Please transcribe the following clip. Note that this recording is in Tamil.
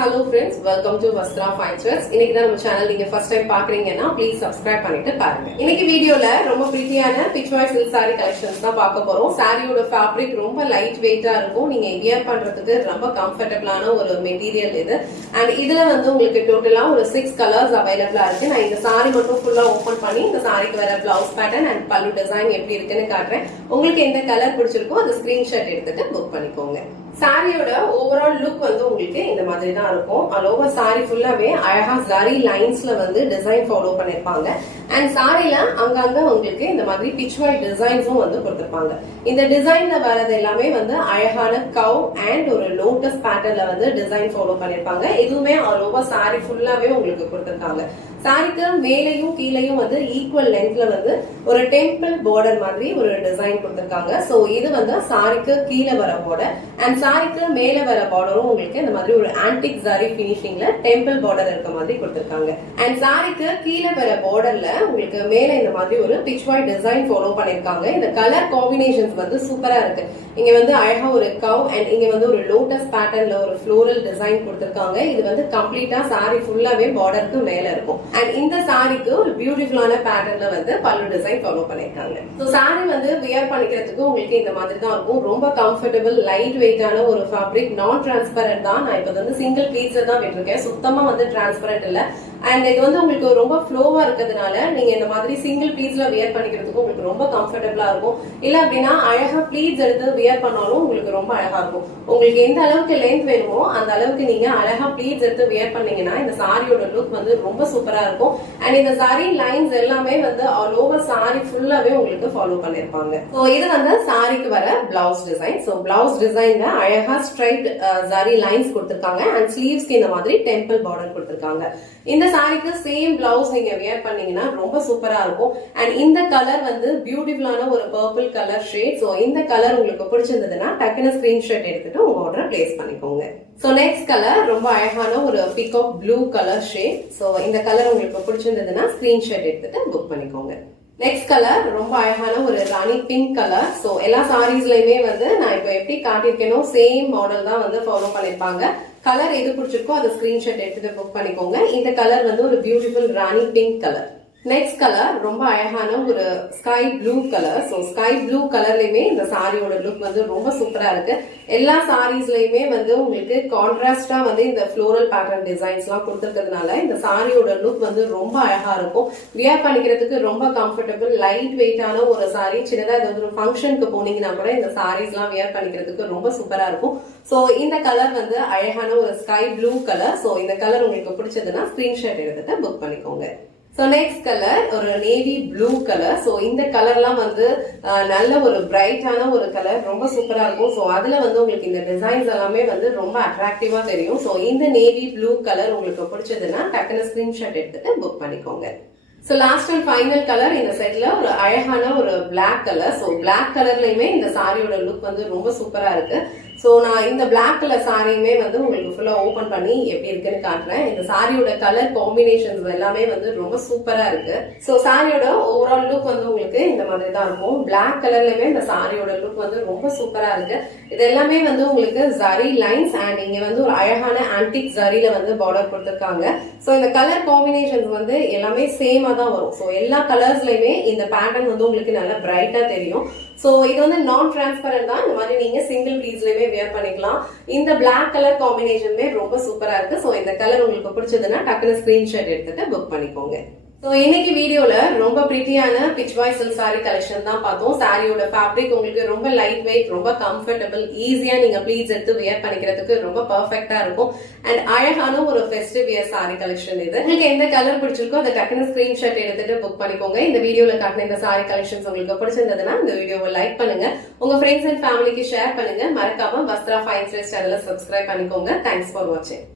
hello friends, welcome to Vastra Fine Threads. இன்னைக்கு தான் நம்ம சேனல் நீங்க ஃபர்ஸ்ட் டைம் பாக்குறீங்கன்னா ப்ளீஸ் சப்ஸ்கிரைப் பண்ணிட்டு பாருங்க. இன்னைக்கு வீடியோல ரொம்ப பிரிட்டியான பிச்வாய் சில்க் saree கலெக்ஷன்ஸ் தான் பார்க்க போறோம். சாரியோட ஃபேப்ரிக் ரொம்ப லைட் வெயிட்டா இருக்கும். நீங்க வியர் பண்றதுக்கு ரொம்ப கம்ஃபர்ட்டபிளான ஒரு மெட்டீரியல் இது. அண்ட் இதுல வந்து உங்களுக்கு டோட்டலா ஒரு 6 கலர்ஸ் அவைலபிளா இருக்கு. நான் இந்த saree மட்டும் ஃபுல்லா ஓபன் பண்ணி இந்த சாரிக்கு வர பிளவுஸ் பேட்டர்ன் அண்ட் பல்லு டிசைன் எப்படி இருக்குன்னு காட்டுறேன். உங்களுக்கு எந்த கலர் பிடிச்சிருக்கோ அந்த ஸ்கிரீன்ஷாட் எடுத்துட்டு புக் பண்ணிக்கோங்க. சாரியோட ஓவரால் லுக் வந்து உங்களுக்கு இந்த மாதிரி தான் இருக்கும். ஆல் ஓவர் சாரி ஃபுல்லாவே அழகா ஜரி லைன்ஸ்ல வந்து டிசைன் ஃபாலோ பண்ணிருப்பாங்க. அண்ட் சாரில அங்கங்க உங்களுக்கு இந்த மாதிரி பிச்வாய் டிசைன்ஸும் வந்து கொடுத்திருப்பாங்க. இந்த டிசைன்ல வரது எல்லாமே வந்து அழகான கவ் அண்ட் ஒரு லோட்டஸ் பேட்டர்ன்ல வந்து டிசைன் ஃபாலோ பண்ணிருப்பாங்க. இதுவுமே ஆல் ஓவர் சாரி ஃபுல்லாவே உங்களுக்கு கொடுத்திருக்காங்க. சாரிக்கு மேலையும் கீழையும் வந்து ஈக்குவல் லென்த்ல வந்து ஒரு டெம்பிள் பார்டர் மாதிரி ஒரு டிசைன் கொடுத்திருக்காங்க. சோ இது வந்து சாரிக்கு கீழே வர பார்டர் அண்ட் சாரிக்கு மேல வர பார்டரும் உங்களுக்கு இந்த மாதிரி ஒரு ஆன்டிக் சாரி பினிஷிங்ல டெம்பிள் பார்டர் இருக்க மாதிரி கொடுத்திருக்காங்க. அண்ட் சாரிக்கு கீழே வர பார்டர்ல உங்களுக்கு மேல இந்த மாதிரி ஒரு பிச்வாய் டிசைன் ஃபாலோ பண்ணிருக்காங்க. இந்த கலர் காம்பினேஷன்ஸ் வந்து சூப்பரா இருக்கு. இங்க வந்து அழகா ஒரு கவ் அண்ட் இங்க வந்து ஒரு லோட்டஸ் பேட்டர்ன்ல ஒரு ஃப்ளோரல் டிசைன் கொடுத்திருக்காங்க. இது வந்து கம்ப்ளீட்டா சாரி ஃபுல்லாவே பார்டருக்கு மேல இருக்கும். அண்ட் இந்த சாரிக்கு ஒரு பியூட்டிஃபுல்லான பேட்டர்ன்ல வந்து பல்லு டிசைன் ஃபாலோ பண்ணிருக்காங்க. சோ சாரி வந்து வியர் பண்ணிக்கிறதுக்கு உங்களுக்கு இந்த மாதிரி தான் இருக்கும். ரொம்ப கம்ஃபர்டபிள் லைட் வெயிட்டான ஒரு ஃபேப்ரிக். நான் டிரான்ஸ்பரண்ட் தான். நான் இப்ப வந்து சிங்கிள் பீஸ் தான் விட்டுருக்கேன். சுத்தமா வந்து டிரான்ஸ்பரண்ட் இல்ல. அண்ட் இது வந்து உங்களுக்கு ரொம்ப ஃப்ளோவா இருக்கிறதுனால நீங்க இந்த மாதிரி சிங்கிள் பீஸ்ல வியர் பண்ணிக்கிறதுக்கு உங்களுக்கு ரொம்ப கம்ஃபர்டபிளா இருக்கும். இல்ல அப்படின்னா அழகா ப்ளீட்ஸ் எடுத்து வியர் பண்ணாலும் உங்களுக்கு ரொம்ப அழகா இருக்கும். உங்களுக்கு எந்த அளவுக்கு லென்த் வேணுமோ அந்த அளவுக்கு நீங்க அழகா ப்ளீட்ஸ் எடுத்து வியர் பண்ணீங்கன்னா இந்த சாரியோட லுக் வந்து ரொம்ப சூப்பரா இருக்கும். அண்ட் இந்த சாரி லைன்ஸ் எல்லாமே வந்து ஆல் ஓவர் சாரி ஃபுல்லாவே உங்களுக்கு ஃபாலோ பண்ணிருப்பாங்க. சோ இது வந்து சாரிக்கு வர பிளவுஸ் டிசைன். சோ பிளவுஸ் டிசைன்ல அழகா ஸ்ட்ரைட் சாரி லைன்ஸ் கொடுத்திருக்காங்க அண்ட் ஸ்லீவ்ஸ்க்கு இந்த மாதிரி டெம்பிள் பார்டர் கொடுத்திருக்காங்க. இந்த சாரிக்கு சேம் பிளவுஸ் நீங்க வியர் பண்ணீங்கன்னா ரொம்ப சூப்பரா இருக்கும். அண்ட் இந்த கலர் வந்து பியூட்டிஃபுல்லான ஒரு பர்பிள் கலர் ஷேட். சோ இந்த கலர் உங்களுக்கு பிடிச்சிருந்ததுன்னா டக்குனு ஸ்கிரீன்ஷாட் எடுத்துட்டு உங்க ஆர்டர் பிளேஸ் பண்ணிக்கோங்க. சோ நெக்ஸ்ட் கலர் ரொம்ப அழகான ஒரு peacock blue colour shade. So இந்த கலர் உங்களுக்கு பிடிச்சிருந்ததுன்னா ஸ்கிரீன்ஷாட் எடுத்துட்டு புக் பண்ணிக்கோங்க. நெக்ஸ்ட் கலர் ரொம்ப அழகான ஒரு ராணி பிங்க் கலர். சோ எல்லா சாரீஸ்லயுமே வந்து நான் இப்ப எப்படி காட்டியிருக்கேனோ சேம் மாடல் தான் வந்து ஃபாலோ பண்ணிருப்பாங்க. கலர் எது பிடிச்சிருக்கோ அதை ஸ்கிரீன்ஷாட் எடுத்துட்டு புக் பண்ணிக்கோங்க. இந்த கலர் வந்து ஒரு beautiful rani pink colour. Next colour ரொம்ப அழகான ஒரு sky blue colour. So sky blue கலர்லயுமே இந்த சாரியோட லுக் வந்து ரொம்ப சூப்பரா இருக்கு. எல்லா சாரீஸ்லயுமே வந்து உங்களுக்கு கான்ட்ராஸ்டா வந்து இந்த ஃப்ளோரல் பேட்டர்ன் டிசைன்ஸ் எல்லாம் கொடுத்திருக்கிறதுனால இந்த சாரியோட லுக் வந்து ரொம்ப அழகா இருக்கும். வியர் பண்ணிக்கிறதுக்கு ரொம்ப கம்ஃபர்டபிள் லைட் வெயிட்டான ஒரு சாரி. சின்னதா இது வந்து ஒரு ஃபங்க்ஷனுக்கு போனீங்கன்னா கூட இந்த சாரீஸ் எல்லாம் வியர் பண்ணிக்கிறதுக்கு ரொம்ப சூப்பரா இருக்கும். சோ இந்த கலர் வந்து அழகான ஒரு ஸ்கை ப்ளூ கலர். சோ இந்த கலர் உங்களுக்கு பிடிச்சதுன்னா ஸ்கிரீன்ஷாட் எடுத்துட்டு புக் பண்ணிக்கோங்க. சோ நெக்ஸ்ட் கலர் ஒரு நேவி ப்ளூ கலர். சோ இந்த கலர்லாம் வந்து நல்ல ஒரு பிரைட்டான ஒரு கலர். ரொம்ப சூப்பரா இருக்கும். சோ அதுல வந்து உங்களுக்கு இந்த டிசைன்ஸ் எல்லாமே வந்து ரொம்ப அட்ராக்டிவா தெரியும். சோ இந்த நேவி ப்ளூ கலர் உங்களுக்கு பிடிச்சதுன்னா டக்குனு ஸ்கிரீன்ஷாட் எடுத்துட்டு புக் பண்ணிக்கோங்க. So last and final colour இந்த செட்ல ஒரு அழகான ஒரு பிளாக் கலர். சோ பிளாக் கலர்லயுமே இந்த சாரியோட லுக் வந்து ரொம்ப சூப்பரா இருக்கு. சோ நான் இந்த பிளாக் கலர் சாரியுமே வந்து உங்களுக்கு ஃபுல்லா ஓபன் பண்ணி எப்படி இருக்குன்னு காட்டுறேன். இந்த சாரியோட கலர் காம்பினேஷன்ஸ் எல்லாமே வந்து ரொம்ப சூப்பரா இருக்கு. சோ சாரியோட ஓவரால் லுக் வந்து உங்களுக்கு இந்த மாதிரி தான் இருக்கும். பிளாக் கலர்லயுமே இந்த சாரியோட லுக் வந்து ரொம்ப சூப்பரா இருக்கு. இது எல்லாமே வந்து உங்களுக்கு ஜரி லைன்ஸ் அண்ட் இங்க வந்து ஒரு அழகான ஆன்டிக் ஜரியில வந்து பார்டர் கொடுத்திருக்காங்க. சோ இந்த கலர் காம்பினேஷன்ஸ் வந்து எல்லாமே சேமா தான் வரும். சோ எல்லா கலர்ஸ்லயுமே இந்த பேட்டர்ன் வந்து உங்களுக்கு நல்லா பிரைட்டா தெரியும். சோ இது வந்து நான் டிரான்ஸ்பரண்ட் தான். இந்த மாதிரி நீங்க சிங்கிள் பீஸ்லயுமே வியர் பண்ணிக்கலாம். இந்த பிளாக் கலர் காம்பினேஷனுமே ரொம்ப சூப்பரா இருக்கு. சோ இந்த கலர் உங்களுக்கு பிடிச்சதுன்னா டக்குனு ஸ்கிரீன்ஷாட் எடுத்துட்டு புக் பண்ணிக்கோங்க. சோ இன்னைக்கு வீடியோல ரொம்ப பிரிட்டியான பிச்வாய் சில்க் சாரி கலெக்ஷன் தான் பார்த்தோம். சாரியோட ஃபேப்ரிக் உங்களுக்கு ரொம்ப லைட் வெயிட், ரொம்ப கம்ஃபர்டபிள், ஈஸியா நீங்க ப்ளீட்ஸ் எடுத்து வியர் பண்ணிக்கிறதுக்கு ரொம்ப பெர்ஃபெக்ட்டா இருக்கும். அண்ட் அழகான ஒரு ஃபெஸ்டிவ் வியர் சாரி கலெக்ஷன் இது. உங்களுக்கு எந்த கலர் பிடிச்சிருக்கோ அதை டக்குனு ஸ்கிரீன்ஷாட் எடுத்துட்டு புக் பண்ணிக்கோங்க. இந்த வீடியோல காட்டின இந்த சாரி கலெக்ஷன்ஸ் உங்களுக்கு பிடிச்சிருந்ததுன்னா இந்த வீடியோவை லைக் பண்ணுங்க, உங்க ஃப்ரெண்ட்ஸ் அண்ட் ஃபேமிலிக்கு ஷேர் பண்ணுங்க. மறக்காம வஸ்த்ரா ஃபைன் த்ரெட்ஸ் சேனலை சப்ஸ்கிரைப் பண்ணிக்கோங்க. தேங்க்ஸ் ஃபார் வாட்சிங்.